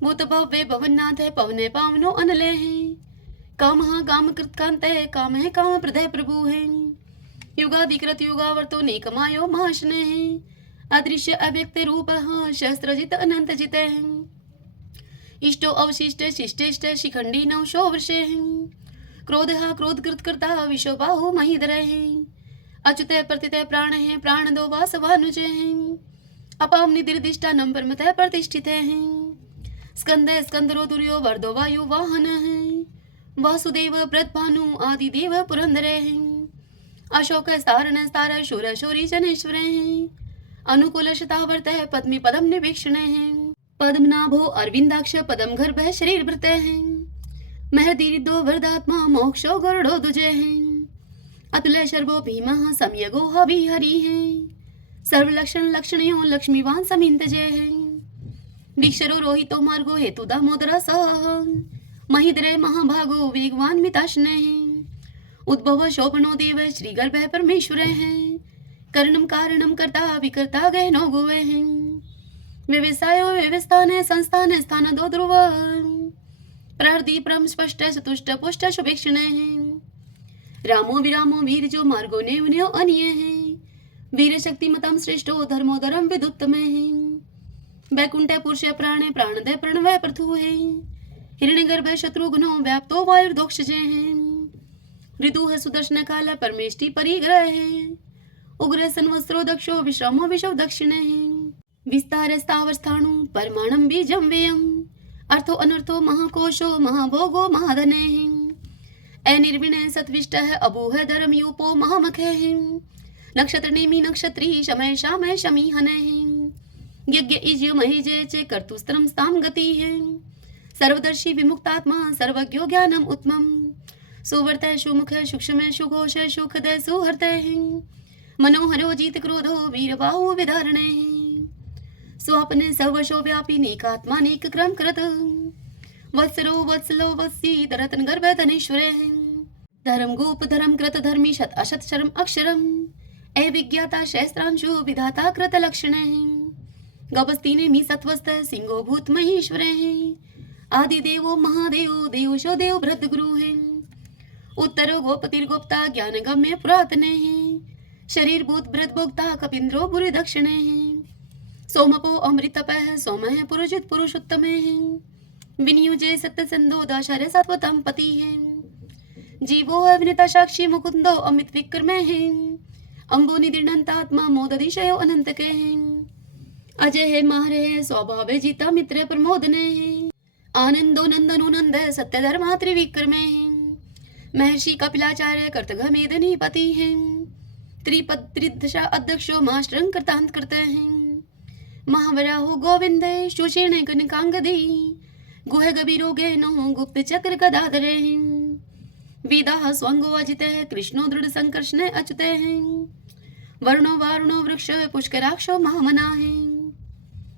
भूत भव्य भवननाथ है पवने पावनो अनले है। काम काम कृतकांत है काम है काम प्रदय प्रभु है। युगाधिकृत युगावर्तो नेकमायो महाशन है। अदृश्य अव्यक्त रूप शस्त्रजित अनंत जित है। इष्टो अवशिष्ट शिष्टेष्ट शिखंडी नवशो वर्ष है। क्रोध क्रोध कृत करता विश्व बाहु महीधर है। अच्युत प्रतित प्राण है प्राण दो वासवानुज है। अपाम निदिर्दिष्टा नंबर मत प्रतिष्ठित है। स्कंद स्कंदरो दुर्यो वर्दो वायु वाहन है। वासुदेव ब्रतभानु आदि देव पुरंदर है। अशोक स्तारण स्तार शूर शौरी जनेश्वर है। अनुकूल शतावर्त है पद्मी पदम निवीक्षण है। पद्मनाभो अरविंदाक्ष पदम गर्भ शरीर भृत है। महदीरिदो वरदात्मा मोक्षो गरुड़ो दुजय है। अतुल शर्वो भीम समयगो हवि हरि है। सर्व लक्षण लक्षणयो लक्ष्मीवान समिंत जय है। विक्षरो रोहितो मार्गो हेतु दामोदर सह। महिद्रय महाभागो वेगवान मिताश्न है। उद्भव शोभनो देव श्री गर्भ परमेश्वर है। कर्णम कारणम कर्ता विकर्ता गहनो गुवे है। व्यवसायो व्यवस्थान संस्थान स्थान दो ध्रुव। प्रहृदि परम स्पष्ट चतुष्ट पुष्ट शुभेक्षण है। रामो विरामो वीर जो मार्गो नेवन्यो अनिय है। वीर शक्ति मतम श्रेष्ठो धर्मोदरम विदुत्तम है। वैकुंठ पुरुष प्राण प्राणदय प्रणवय प्रथु है। हिरण्यगर्भ शत्रुघ्नो व्याप्तो वायुर्दोक्ष है। ऋतु है सुदर्शन काल परमेष्टि परिग्रह है। उग्र संवत्सरो दक्षो विश्रामो विषव दक्षिण है। विस्तार स्थावर स्थाणु परमाणम बीजम व्ययम। अर्थो अनर्थो महाकोशो महाभोगो महाधने अनिर्विणय सत्विष्ट अबूह धर्म यूपो महामखे नक्षत्र नेमी नक्षत्री शमय शामय शमी हने यज्ञ इज्य महेजे चे कर्तुस्त्रम स्ताम गति है सर्वदर्शी विमुक्तात्मा सर्वज्ञो ज्ञानम उत्तमम सुवर्त सुमुख सूक्ष्म सुघोष सुखद सुहृत मनोहरो जीत क्रोधो वीरबाहु विधारणे स्वापने सर्वशो व्यापी नेकात्मा नेक क्रम कृत वत्सरो वत्सलो वत्सी तरतन गर्भ तनेश्वरे धर्म गोप धर्म कृत धर्मी शत अशत शर्म अक्षरम अविज्ञाता शस्त्रांशु विधाता कृत लक्षण गपस्तीने मी सत्वस्त सिंहो भूत महेश्वर आदि देवो महादेव देवशो देव भृत गुरु है उत्तरो गोपतिर्गोप्ता ज्ञान गम्य पुरातन शरीर भूत भृत भोक्ता कपिंद्रो बुरी दक्षिण सोमपो अमृतप सोम पुरुषित पुरुषोत्तम विनियुजे सत्य संदो दाशर सत्वतम पति है जीवो अविनता साक्षी मुकुंदो अमित विक्रम है अंबो निदिर्णंतात्मा मोदधिशयो अनंत के अजय है मारे है स्वभाव जीता मित्र प्रमोदने है आनंदो नंदनो नंद सत्य धर्मा त्रिविक्रम है महर्षि कपिलाचार्य कर्तघमेदनी पति है त्रिपद त्रिदशा अध्यक्षो मास्टरं कृतांत करते हैं महावराहो गोविंद सुषेण कनकांगदी गुह गभीरो गहनो गुप्त चक्र गदाधरे वेदा स्वंगो अजित कृष्णो दृढ़ संकर्षण अच्युत वर्णो वारुणो वृक्ष पुष्कराक्षो महामना है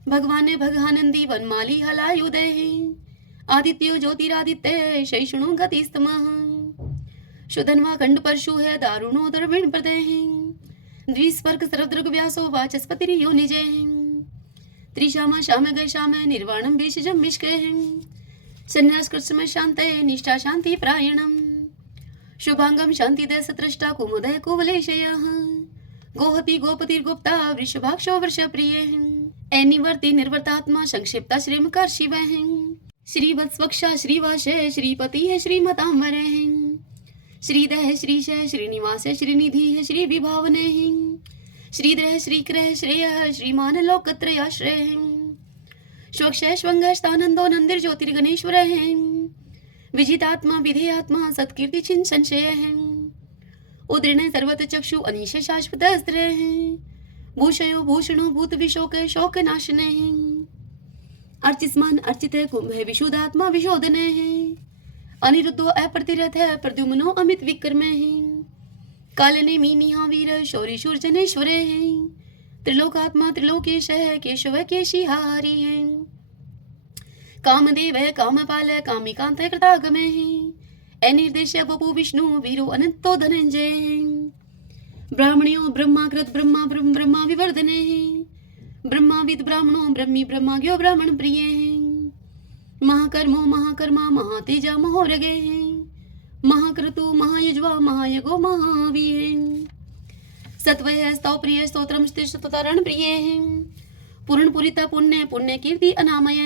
भगवान भगानंदी वनमाली हलायुदय आदित्यो ज्योतिरादित्य शैषणो गतिस्तम शुधन्वा खंड परशु है दारुणो द्रविण प्रदय द्विस्पर्क सर्वदृग व्यासो वाचस्पतिरियो निजय त्रिशाम श्याम गय श्याम निर्वाणम भेषजम मिष्क संन्यास कृष्ण शांत निष्ठा शांति प्रायणम शुभांगम शांतिदय सत्रष्टा कुमुदय कुवलेशय गोहति गोपतिर्गुप्ता वृषभाक्षो वृषप्रिय अनिवर्ति निर्वर्तात्मा संक्षिप्ता श्रीमकर शिव श्रीवत्स्वक्षा श्रीवास श्रीपति है श्रीमतांबर श्रीदय श्रीश श्रीनिवास श्रीनिधि श्री विभावने श्रीद्रह श्रीक्रह श्रेय श्रीमान लोकत्रयाश्रय स्वक्षैश्वंगस्तानंदो नंदिर ज्योतिर्गणेश्वर विजितात्मा विधेयात्मा सत्कीर्ति छिन संशय उदृण सर्वत चक्षु अनिश शाश्वत अस्त्र भूषयो भूषणो भूत विशोक शोक नाशन अर्चिस्मान अर्चित कुंभ विशुद्धात्मा विशोधन अनिरुद्धो अप्रतिरथ प्रद्युम्नो अमित विक्रम कालने मीनिहा वीर शौरी शूर जनेश्वर त्रिलोकात्मा त्रिलोकेश केशव केशिहारी कामदेव कामपाल कामिकांत कृतागम अनिर्देश बपु विष्णु वीरो अनंतो धनंजय ब्राह्मण्यो ब्रह्माकृत ब्रह्मा ब्रह्म ब्रह्मा विवर्धने ब्रह्माविद ब्राह्मणो ब्रह्मी ब्रह्माज्ञो ब्राह्मण प्रिय महाकर्मो महाकर्मा महातेजा महोरगे महाक्रतु महायुज्वा महायगो महावीर सत्वय स्तौ प्रिय स्तोत्रम स्तुतारण प्रिय पूर्ण पुरिता पुण्य पुण्य कीर्ति अनामय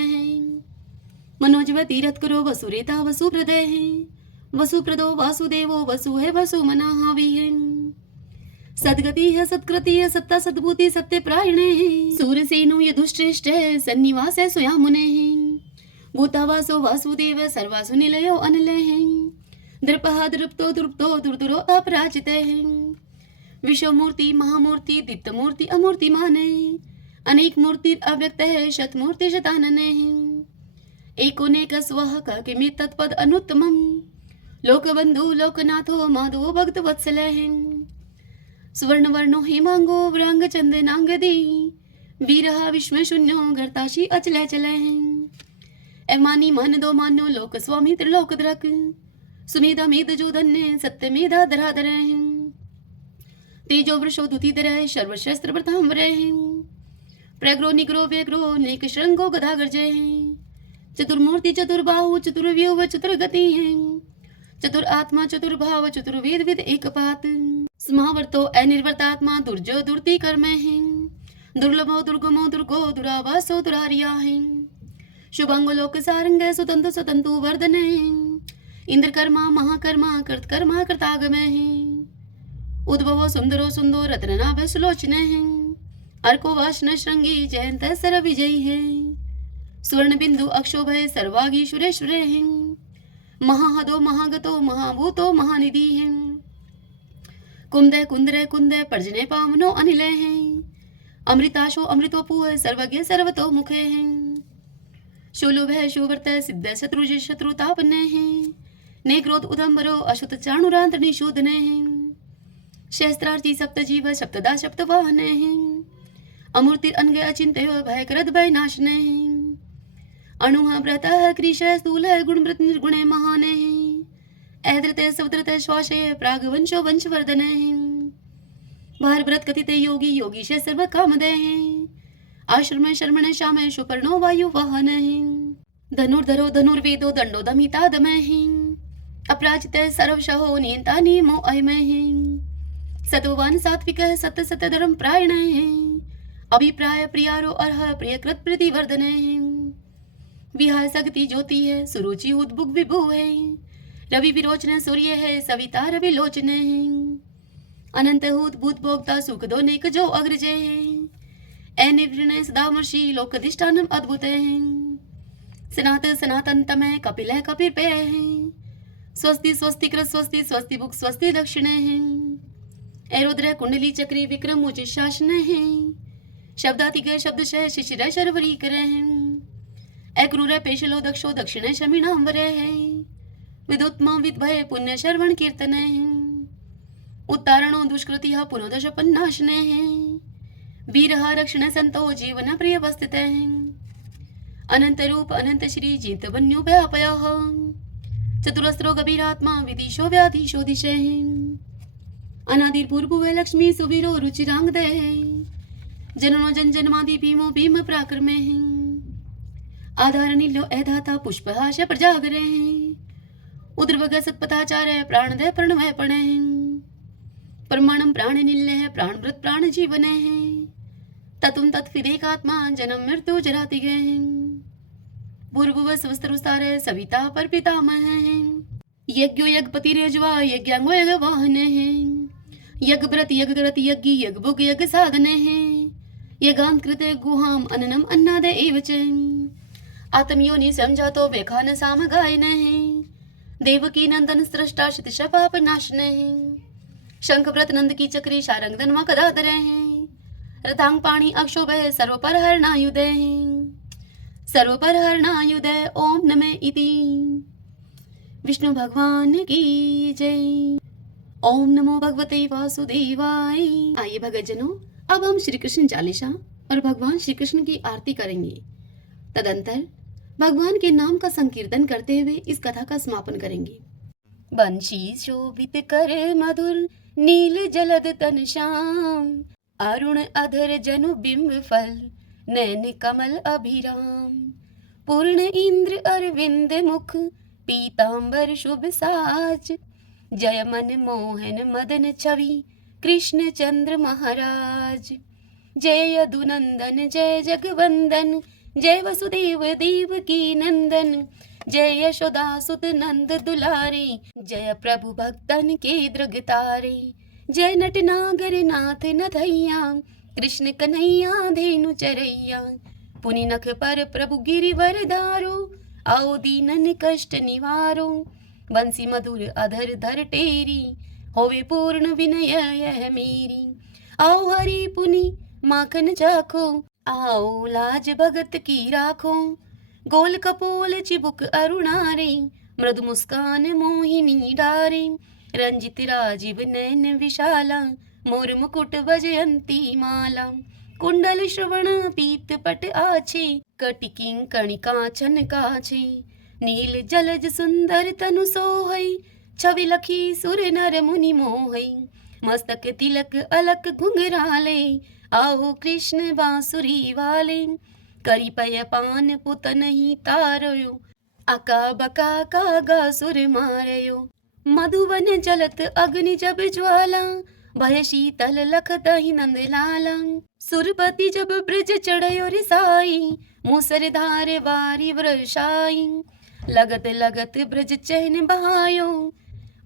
मनोजव तीरथ करो वसुरेता वसुप्रदय वसुप्रदो वासुदेवो वसु है वसु मनाहावी सदगति है सत्कृति है सत्ता सद्भूति सत्य प्रायणे सूरसेनो यदुश्रेष्ठ सन्निवास स्वया मुने भूतावासो वासुदेव सर्वासु निलयो अनिलय दृपः दृप्तो दृप्तो दुर्दुरो अपराजित विश्वमूर्ति महामूर्ति दीप्तमूर्ति अमूर्तिमान अनेक मूर्ति अव्यक्त है शतमूर्ति शतानन एकोनेक स्वः किमि तत्पद अनुत्तमम् लोकबंधु लोकनाथो माधवो भक्त वत्सल सुवर्ण वर्णो हेमांगो व्रांग चंदनांगदी वीरहा विश्व शून्यो गर्ताशी अचल चल एमानी मान दो मानो लोक स्वामी त्रिलोक द्रक सुमेधा मेध जो धन्य सत्य मेधा धराधर तेजो वृषो दुतिधर सर्वशस्त्र प्रतांबर प्रग्रो निग्रो व्यग्रो नेक श्रृंगो गदागर जय चतुर्मूर्ति चतुर्बाहु चतुर्व्यूह चतुर्गति चतुर आत्मा चतुर्भाव चतुर्वेद विद एकपात समावर्तो अनिर्वर्तात्मा दुर्जो दुर्ति कर्म दुर्लभो दुर्गमो दुर्गो दुरावासो दुरारिया शुभांगो लोक सारंग सुतंतु सुतंतु वर्धन इंद्र कर्मा महाकर्मा कृतकर्मा कृतागम उद्भवो सुंदरो सुंदो रत्ननाभ सुलोचन अर्को वाशन श्रृंगी जयंत सर विजयी स्वर्ण बिंदु अक्षोभय सर्वागीश्वरेश्वरेः महाहदो महागतो महाभूतो महानिधिः कुंदय कुंदरे कुंदय पर्जने पावनो अनिलेः अमृताशो अमृतोपुः सर्वज्ञ सर्वतो मुखे शूलुभय शुवर्त सिद्ध शत्रुज शत्रुतापने ने क्रोध उदम्बरो अशुत चाणुरांत निशूदने शस्त्रार्थी सप्तजीव सप्तदा सप्तवाहने अमूर्ति अनगे अचिंत्यो भयकरद भयनाशने अणुः व्रतः कृश स्थूल गुणव्रत निर्गुणे महाने ऐद्रते सवद्रते श्वासे प्रागवंशो वंशवर्धने भारव्रत कथिते योगी योगीश सर्व कामदे आश्रम शर्मण श्याम सुपर्णो वायु वाहन धनुर्धरो धनुर्वेदो दंडो दमिता दमे अपराजित सर्वशहो नियंता नियमो अयमः सतोवान सात्विक सत सत धर्म प्रायण अभिप्राय प्रियारो अर्ह प्रियकृत प्रतिवर्धन विहाय सगति ज्योति है सुरुचि उद्भुग विभु है रवि विरोचन सूर्य है सविता रवि लोचन अनंत हूत भूत भोक्ता सुख दो नेक जो अग्रजय है निवृण सदामर्षि लोकधिष्ठानम अद्भुत है सनात सनातन तमय कपिल है कपिर पे है स्वस्ति स्वस्ति कृत स्वस्ति स्वस्ति भुक स्वस्ति दक्षिण है एरुद्र कुंडली चक्री विक्रम उचित शासन है शब्दातिक शब्द शय शिशिर शर्वरी करे क्रूर पेशलो दक्षो दक्षिण शमीणांबर है विदुत्म विद्भय पुण्य शर्वण कीर्तन उत्तारणो दुष्कृति पुनोदश पन्नाशने वीर रक्षण संतो जीवन प्रिय वस्थित अनंत रूप अनंत श्री जीत वन्यो व्यापय चतुरस्रो गभीरात्मा विदिशो व्याधीशो दिशे अनादिर्पूर्व लक्ष्मी सुवीरो रुचिरांगदे जननो जन जन्मादि भीमो भीम पराक्रमे आधार नीलो ऐधाता पुष्पहाश प्रजागरे उद्रवग सत्पथाचार्य प्राणदय प्रणवय पणे परमाणम प्राण निल्य प्राणवृत प्राण जीवन ततुम तत्विदेकात्मा जन्म मृत्यु जराति गए पूर्व स्वस्त्रस्तार सविता पर पितामह यज्ञो यज्ञपति रेजवा यज्ञांगो यज्ञ वाहन यज्ञ व्रत यज्ञ ग्रत यज्ञ यज्ञ भुग यज्ञ साधन यज्ञांकृत गुहाम अन्नम अन्नाद एवच आत्मयोनि समझातो वेखान साम गायन देवकी नंदन सृष्टा शतश पाप नाशन शंखव्रत नंद की चक्री शारंगधन व कदाधर रथांग पाणी अक्षोभ सर्वपर हरणायुधे सर्वपर हरणायुधे ओम नमः इति विष्णु भगवान की जय। ओम नमो भगवते वासुदेवाय। आइए भगतजनों, अब हम श्री कृष्ण चालीसा और भगवान श्री कृष्ण की आरती करेंगे। तदंतर भगवान के नाम का संकीर्तन करते हुए इस कथा का समापन करेंगे। बंशी शोभित कर मधुर नील जलद तन श्याम अरुण अधर जनु बिंब फल नैन कमल अभिराम पूर्ण इंद्र अरविंद मुख पीतांबर शुभ साज जय मन मोहन मदन छवि कृष्ण चंद्र महाराज जय यदुनंदन जय जगवंदन जय वसुदेव देव की नंदन जय यशोदा सुत नंद दुलारे जय प्रभु भक्तन के दृगतारे जय नट नागर नाथ नथैया कृष्ण कन्हैया धेनु चरैया पुनि नख पर प्रभु गिरिवर धारो आओ दीनन कष्ट निवारो बंसी मधुर अधर धर टेरी होवे पूर्ण विनय यह मेरी आओ हरि पुनि माखन चाखो आओ लाज भगत की राखो गोल कपोल चिबुक अरुणारे मृदु मुस्कान मोहिनी डारे रंजित राजीव नयन विशाला मोर मुकुट वजयंती माला कुंडल श्रवण पीत पट आछे कटिकिं कणिका छन काछे नील जलज सुंदर तनु सोहई छवि लखी सुर नर मुनि मोहई मस्तक तिलक अलक घुंघराले आओ कृष्ण बांसुरी वाले करी पय पान पुतन ही तारयो अका बका कागा सुर मारयो मधुवन जलत अग्नि जब ज्वाला भय शीतल लखत ही नंद लाला सुरपति जब ब्रज चढ़यो रिसाई मूसर धार वारी वृषाई लगत लगत ब्रज चहन बहायो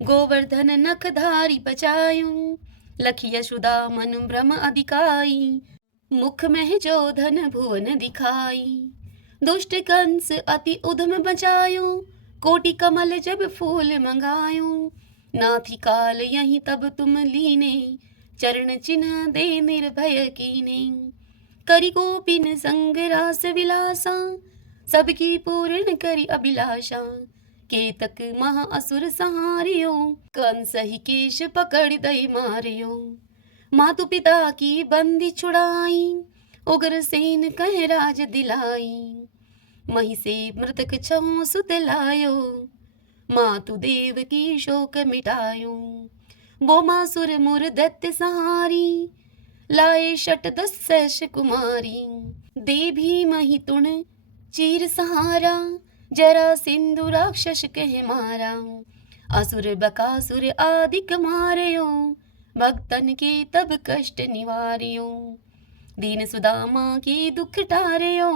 गोवर्धन नख धारी पचायो लखी यशोदा मन भ्रम अधिकाई मुख में जो धन भुवन दिखाई दुष्ट कंस अति उद्यम बचायो, कोटि कमल जब फूल मंगायो। नाथी काल यहीं तब तुम लीने, चरण चिन्ह दे निर्भय कीने। करि गोपिन संग रास विलासा, सबकी पूर्ण करि अभिलाषा। केतक महा असुर सहारियो, कंस ही केश पकड़ दई मारियो। मातु पिता की बंदी छुड़ाई, उग्र सेन कह राज दिलाई। मही से मृतक छहुँ सुत लायो, मातु देव की शोक मिटायो। बोमासुर मुर दैत्य सहारी, लाए शट 10 सहस कुमारी। दे भी मही तुण चीर सहारा, जरा सिंधु राक्षस कह मारा। असुर बकासुर आदिक मारयो, भक्तन के तब कष्ट निवार्यो। दीन सुदामा के दुख टारयो,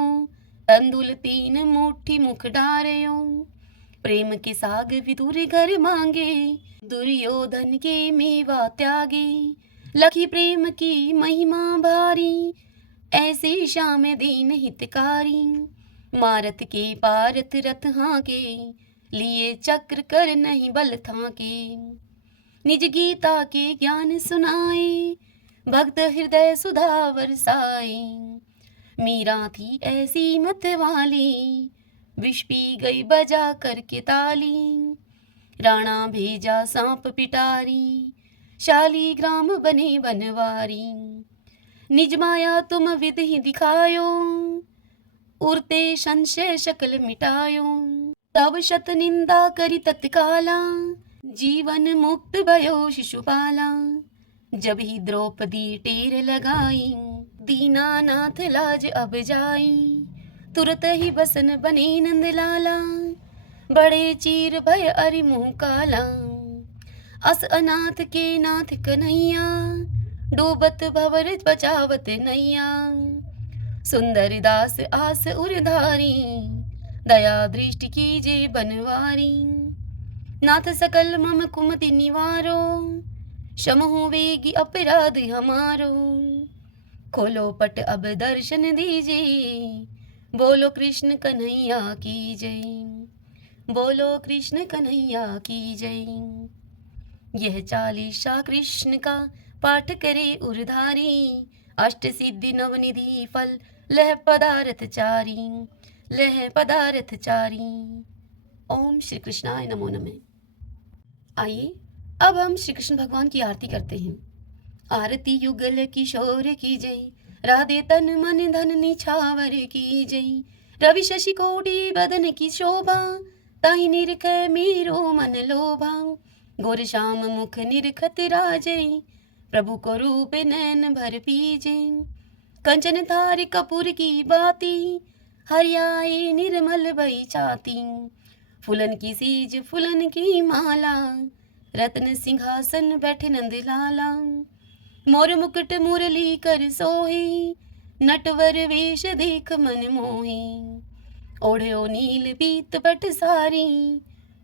तंदुल 3 मुट्ठी मुख डारयो। प्रेम के साग विदुर घर मांगे, दुर्योधन के मेवा त्यागे। लखी प्रेम की महिमा भारी, ऐसे श्याम दीन हितकारी। मारत के पारत रथ हाके, लिए चक्र कर नहीं बल थाके। निज गीता के ज्ञान सुनाए, भक्त हृदय सुधा बरसाए। मीरा थी ऐसी मत वाली, विष पी गई बजा करके ताली। राणा भेजा सांप पिटारी, शाली ग्राम बने बनवारी। निज माया तुम विधि दिखायो, उरते संशय शकल मिटायो। तब शत निंदा करी तत्काला, जीवन मुक्त भयो शिशुपाला। जब ही द्रौपदी टेर लगाई, दीनानाथ लाज अब जाई। तुरत ही बसन बने नंदलाला, बड़े चीर भय अरि मुँह काला। अस अनाथ के नाथ कन्हैया, डूबत भवर बचावत नैया। सुंदर दास आस उरधारी, दया दृष्टि कीजे बनवारी। नाथ सकल मम कुमति निवारो, क्षमहु वेगी अपराध हमारो। खोलो पट अब दर्शन दीजे, बोलो कृष्ण कन्हैया की जय। बोलो कृष्ण कन्हैया की जय। यह चालीसा कृष्ण का पाठ करे उरधारी, अष्ट सिद्धि नवनिधि फल लह पदार्थ चारी। लह पदार्थ चारी। ओम श्री कृष्णाय नमो नमः। आइए अब हम श्री कृष्ण भगवान की आरती करते हैं। आरती युगल किशोर की जय, राधे तन मन धन निछावर की जय। रवि शशि कोटि बदन की शोभा, ताहि निरख मेरो मन लोभा। गोर श्याम मुख निरखत राजै, प्रभु को रूप नैन भर पीजे। कंचन थार कपूर की बाती, हरियाए निर्मल भई छाती। फूलन की सीज फूलन की माला, रत्न सिंहासन बैठे नंद लाला। मोर मुकुट मुरली कर सोहे, नटवर वेश देख मन मोहे। ओढ़ो नील पीत पट सारी,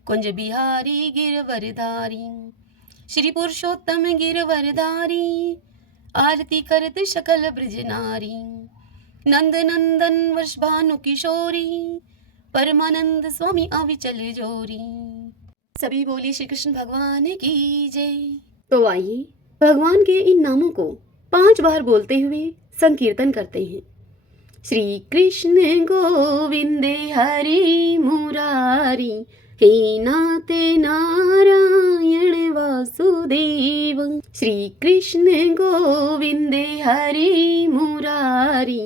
कुंज बिहारी गिरवरधारी। श्री पुरुषोत्तम गिरवरधारी, आरती करत सकल ब्रज नारी। नंद नंदन वृषभानु किशोरी, परमानंद स्वामी अविचल जोरी। सभी बोलिए श्री कृष्ण भगवान की जय। तो आइए भगवान के इन नामों को 5 बार बोलते हुए संकीर्तन करते हैं। श्री कृष्ण गोविंद हरि मुरारी, हे नाथ नारायण वासुदेव। श्री कृष्ण गोविंद हरि मुरारी,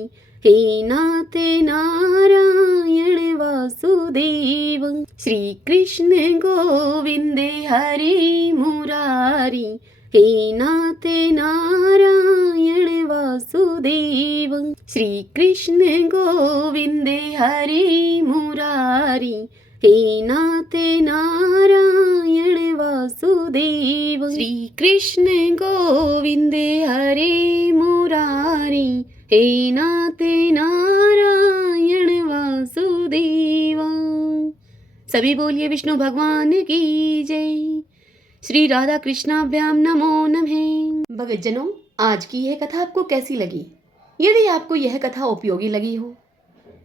हे नाथ नारायण वासुदेव। श्री कृष्ण गोविंद हरि मुरारी, हे नाथ नारायण वासुदेव। श्री कृष्ण गोविंद हरि मुरारी, हे नाथ नारायण वासुदेव। श्री कृष्ण गोविंद हरि मुरारी, हे नाथ नारायण वासुदेव। सभी बोलिए विष्णु भगवान की जय। श्री राधा कृष्णाभ्याम नमो नमः। भक्तजनों, आज की यह कथा आपको कैसी लगी? यदि आपको यह कथा उपयोगी लगी हो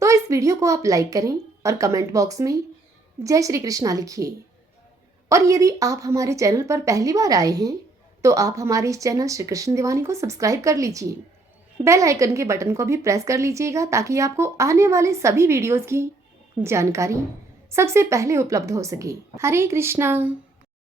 तो इस वीडियो को आप लाइक करें और कमेंट बॉक्स में जय श्री कृष्णा लिखिए। और यदि आप हमारे चैनल पर पहली बार आए हैं तो आप हमारे इस चैनल श्री कृष्ण दीवानी को सब्सक्राइब कर लीजिए। बेल आइकन के बटन को भी प्रेस कर लीजिएगा ताकि आपको आने वाले सभी वीडियोस की जानकारी सबसे पहले उपलब्ध हो सके। हरे कृष्णा।